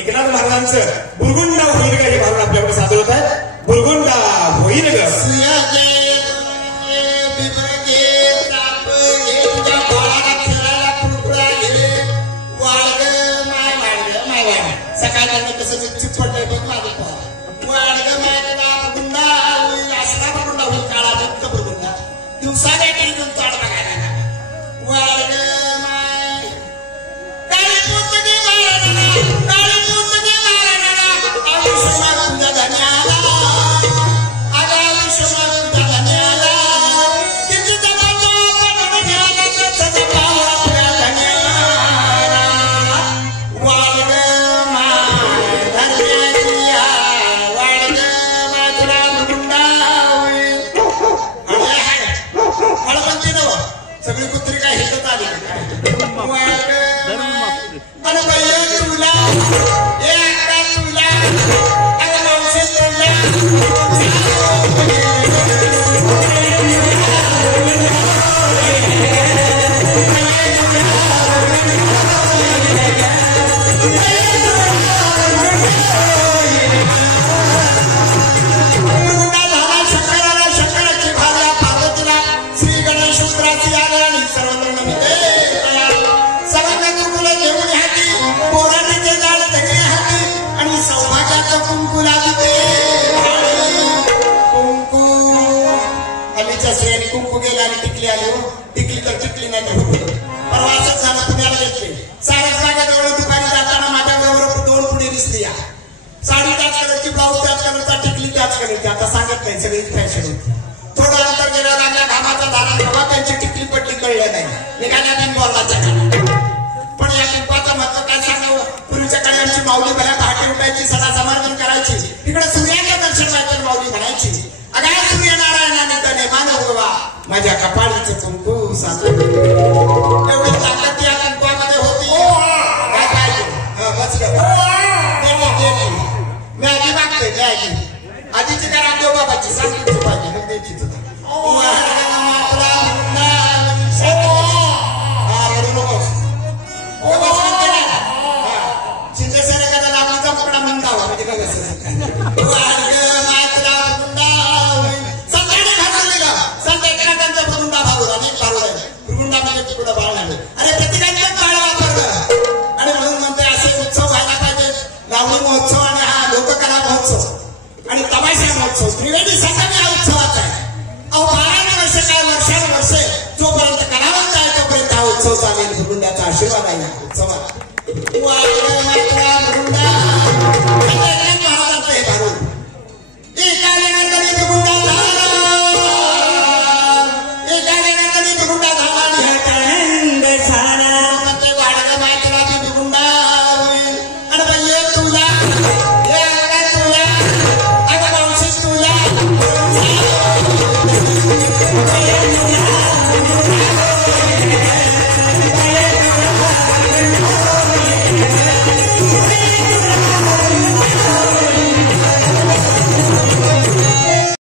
एकनाथ महाराजांचं बुरगुंडा होईल ग हे भारून आपल्याकडे सादर होत आहे. बुरगुंडा होईल ग सकाळी कसं चिप पडलंय बघ माझं वाडग मायला बुरगुंडा होईल असला बुरगुंडा होईल काळा मुक्त बुरगुंडा दिवसा काहीतरी घेऊन तोड बघायला वाडग माय काळी पुस्तके मारायला आयुष्यमा गुंजा धन्याला आगा आयुष्यमा गुंजा धन्याला किती जमातो पण धन्याला तसं पावला पुऱ्या धन्याला वाडग माय धन्याला वाडग माय तुला बुरगुंडा होईल अरे हाय मला म्हणते ना सगळी कुत्री काय हिंदत आली वाडग अरे भैया तुला कुंकू गेला आणि टिकली आली हो टिकली तर टिकली नाही परवा असंच झालं पुण्याला येते सारस बागेजवळ दुकानी जाताना माझ्या बरोबर 2 पुढे दिसली या साडी त्याच कलरची ब्लाऊज त्याच कलरचा टिकली त्याच कलरची आता सांगत नाही सगळी फॅशन होती थोडं अंतर गेलं लागल्या घामाचा धारा तेव्हा त्यांची टिकली पडली कळलं नाही निघाल्या बिन बोलण्याच्या पण या कुंपाचं महत्व काय सांगावं पूर्वीच्या काळी आमची माऊली भल्या पहाटे उठायची सडा समर्पण करायची इकडे सूर्याचं दर्शन व्हायचं माऊली म्हणायची अगा सूर्यनारायणाने तने मानव वा माझ्या कपाळीचं कुंकू सांगतो एवढी ताकद या कुंकवामध्ये होती काय पाहिजे मस्त मी आधी मागतोय त्या आधीची काय रामदेव बाबाची सांगितली पाहिजे मग द्यायची तुला चिंतेसर एखादा लावणीचा पकडा म्हणतावा म्हणजे काय कसं महोत्सव आणि हा लोककला महोत्सव आणि तमाशा महोत्सव त्रिवेणी संगम या उत्सवाचा आहे. अहो 12 वर्ष काय वर्षानुवर्ष जोपर्यंत कलावंत आहे तोपर्यंत हा उत्सव चालेल. बुरगुंड्याचा आशीर्वाद आहे या उत्सवाला.